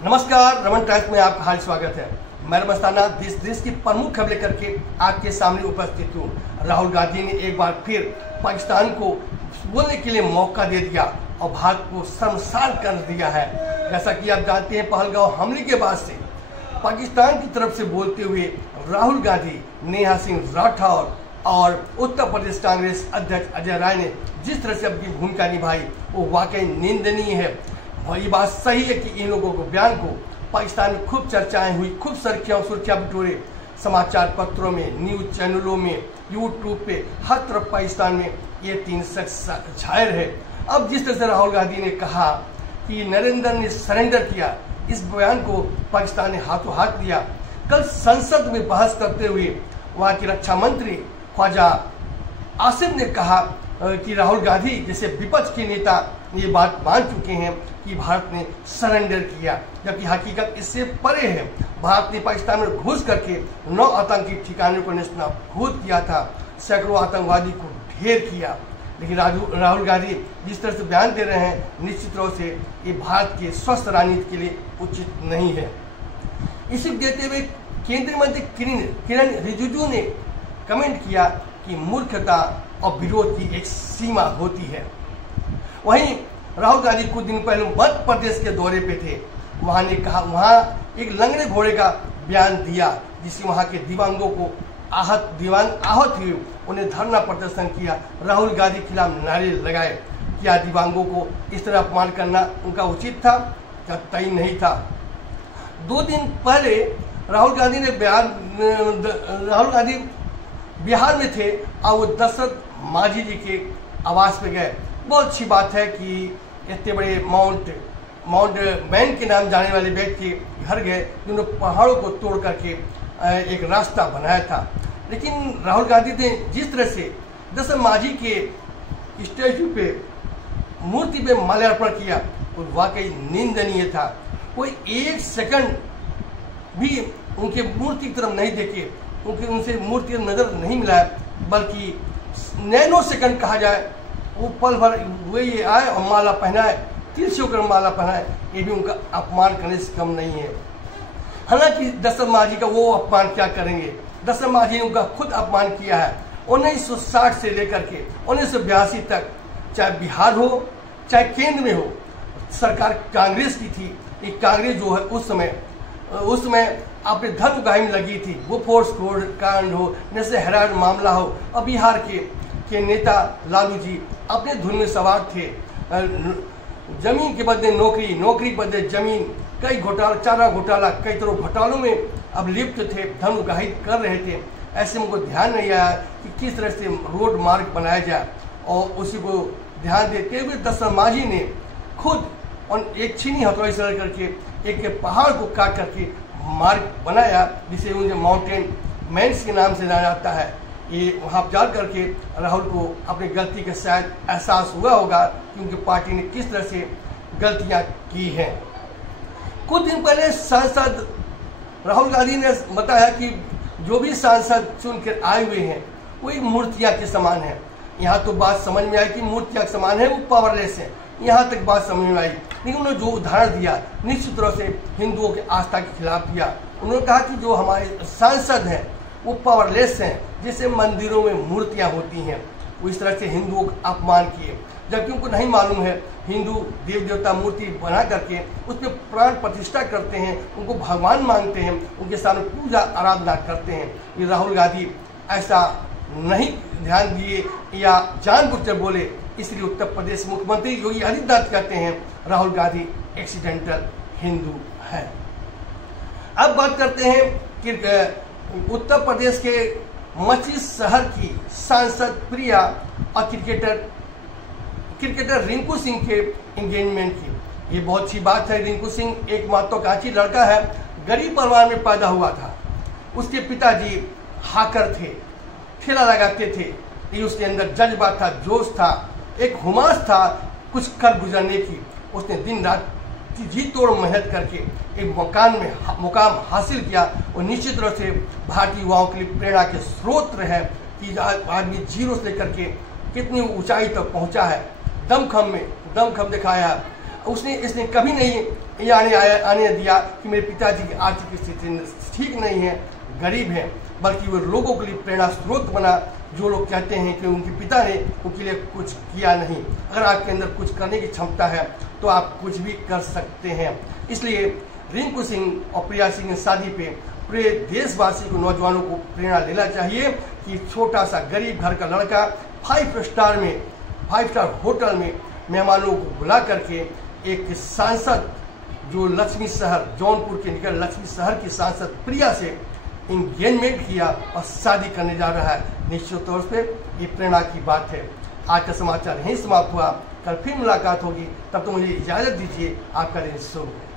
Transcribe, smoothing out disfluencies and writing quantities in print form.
नमस्कार, रमन टाइम्स में आपका हार्दिक स्वागत है। मैं मस्ताना देश की प्रमुख खबरें करके आपके सामने उपस्थित हूँ। राहुल गांधी ने एक बार फिर पाकिस्तान को बोलने के लिए मौका दे दिया और भारत को शर्मसार कर दिया है। जैसा कि आप जानते हैं, पहलगांव हमले के बाद से पाकिस्तान की तरफ से बोलते हुए राहुल गांधी, नेहा सिंह राठौर और उत्तर प्रदेश कांग्रेस अध्यक्ष अजय राय ने जिस तरह से अपनी भूमिका निभाई वो वाकई निंदनीय है। और ये बात सही है कि इन लोगों को बयान को पाकिस्तान में खूब चर्चाएं हुई, खूब सुर्खियां बटोरे, समाचार पत्रों में, न्यूज चैनलों में, यूट्यूब पे, हर तरफ पाकिस्तान में ये तीन शख्स छाए रहे। अब जिस तरह से राहुल गांधी ने कहा कि नरेंद्र ने सरेंडर किया, इस बयान को पाकिस्तान ने हाथों हाथ लिया। कल संसद में बहस करते हुए वहाँ की रक्षा मंत्री ख्वाजा आसिफ ने कहा कि राहुल गांधी जैसे विपक्ष के नेता ये बात मान चुके हैं कि भारत ने सरेंडर किया, जबकि हकीकत इससे परे है। भारत ने पाकिस्तान में घुस करके 9 आतंकी ठिकानों को नेस्तनाबूद किया था, सैकड़ों आतंकवादी को ढेर किया। लेकिन राहुल गांधी जिस तरह से बयान दे रहे हैं, निश्चित रूप से ये भारत के स्वस्थ राजनीति के लिए उचित नहीं है। इसे देते हुए केंद्रीय मंत्री किरण रिजिजू ने कमेंट किया कि मूर्खता और विरोध की एक सीमा होती है। वहीं राहुल गांधी कुछ दिन पहले मध्य प्रदेश के दौरे पे थे। वहां एक लंगड़े घोड़े का बयान दिया, जिससे वहां के दिव्यांगों को आहत हुए, उन्हें धरना प्रदर्शन किया, राहुल गांधी के खिलाफ नारे लगाए। क्या दिव्यांगों को इस तरह अपमान करना उनका उचित था? क्या तय नहीं था? 2 दिन पहले राहुल गांधी बिहार में थे और वो दशरथ मांझी जी के आवास पे गए। बहुत अच्छी बात है कि इतने बड़े माउंट मैन के नाम जाने वाले व्यक्ति घर गए, जिन्होंने पहाड़ों को तोड़ करके एक रास्ता बनाया था। लेकिन राहुल गांधी ने जिस तरह से दशरथ मांझी के स्टैचू पे मूर्ति पे माल्यार्पण किया, वो वाकई निंदनीय था। कोई 1 सेकंड भी उनके मूर्ति की तरफ नहीं देखे, उनसे मूर्ति नजर नहीं मिलाया, बल्कि नैनो सेकंड कहा जाए, वो पल भर हुए ये आए और माला पहनाए, तिल से होकर माला पहनाए, ये भी उनका अपमान करने से कम नहीं है। हालांकि दशरथ मांझी का वो अपमान क्या करेंगे, दशरथ मांझी ने उनका खुद अपमान किया है। 1960 से लेकर के 1982 तक, चाहे बिहार हो चाहे केंद्र में हो, सरकार कांग्रेस की थी। ये कांग्रेस जो है उस समय अपने धर्म गाही में लगी थी। वो फोर्स कांड हो, जैसे हेराल्ड मामला हो, और बिहार के नेता लालू जी अपने धुन में सवार थे। जमीन के बदले नौकरी, नौकरी के बदले जमीन, कई घोटाला, चारा घोटाला, कई तरह घोटालों में अब लिप्त थे, धर्म गाही कर रहे थे। ऐसे में उनको ध्यान नहीं आया कि किस तरह से रोड मार्ग बनाया जाए, और उसी को ध्यान देते हुए दशरथ मांझी ने खुद और एक छीनी हथौड़ी से करके एक पहाड़ को काट करके मार्ग बनाया, जिसे उन्हें माउंटेन मैन्स के नाम से जाना जाता है। ये वहाँ जा करके राहुल को अपनी गलती का शायद एहसास हुआ होगा कि उनकी पार्टी ने किस तरह से गलतियाँ की हैं। कुछ दिन पहले सांसद राहुल गांधी ने बताया कि जो भी सांसद चुनकर आए हुए हैं वो एक मूर्तियाँ के समान है। यहाँ तो बात समझ में आई कि मूर्तियाँ के समान है, वो पावरलेस है, यहाँ तक बात समझ में आई। लेकिन उन्होंने जो उदाहरण दिया, निश्चित रूप से हिंदुओं की आस्था के खिलाफ दिया। उन्होंने कहा कि जो हमारे सांसद हैं वो पावरलेस हैं, जैसे मंदिरों में मूर्तियां होती हैं। वो इस तरह से हिंदुओं का अपमान किए, जबकि उनको नहीं मालूम है हिंदू देव देवता मूर्ति बना करके उस पर प्राण प्रतिष्ठा करते हैं, उनको भगवान मानते हैं, उनके सामने पूजा आराधना करते हैं। ये राहुल गांधी ऐसा नहीं ध्यान दिए या जानबूझकर बोले, इसलिए उत्तर प्रदेश मुख्यमंत्री योगी आदित्यनाथ कहते हैं राहुल गांधी एक्सीडेंटल हिंदू है। अब बात करते हैं कि उत्तर प्रदेश के मछली शहर की सांसद प्रिया और क्रिकेटर रिंकू सिंह के एंगेजमेंट की। ये बहुत अच्छी बात है। रिंकू सिंह एक महत्वाकांक्षी लड़का है, गरीब परिवार में पैदा हुआ था। उसके पिताजी हाकर थे, ठेला लगाते थे, लेकिन उसके अंदर जज्बा था, जोश था, एक हुमास था कुछ कर गुजरने की। उसने दिन रात जी तोड़ मेहनत करके एक मुकाम हासिल किया और निश्चित रूप से भारतीय युवाओं के लिए प्रेरणा के स्रोत है कि आदमी जीरो से लेकर के कितनी ऊंचाई तक पहुंचा है। दमखम दिखाया। इसने कभी नहीं ये आने दिया कि मेरे पिताजी की आर्थिक स्थिति ठीक नहीं है, गरीब हैं, बल्कि वो लोगों के लिए प्रेरणा स्रोत बना। जो लोग कहते हैं कि उनके पिता ने उनके लिए कुछ किया नहीं, अगर आपके अंदर कुछ करने की क्षमता है तो आप कुछ भी कर सकते हैं। इसलिए रिंकू सिंह और प्रिया सिंह की शादी पे पूरे देशवासी को, नौजवानों को प्रेरणा लेना चाहिए कि छोटा सा गरीब घर का लड़का 5 स्टार होटल में मेहमानों को बुला करके एक सांसद जो लक्ष्मी शहर, जौनपुर के निकट लक्ष्मी शहर की सांसद प्रिया से इंगेजमेंट किया और शादी करने जा रहा है। निश्चित तौर पे ये प्रेरणा की बात है। आज का समाचार यहीं समाप्त हुआ, कल फिर मुलाकात होगी, तब तो मुझे इजाज़त दीजिए। आपका दिन शुभ हो।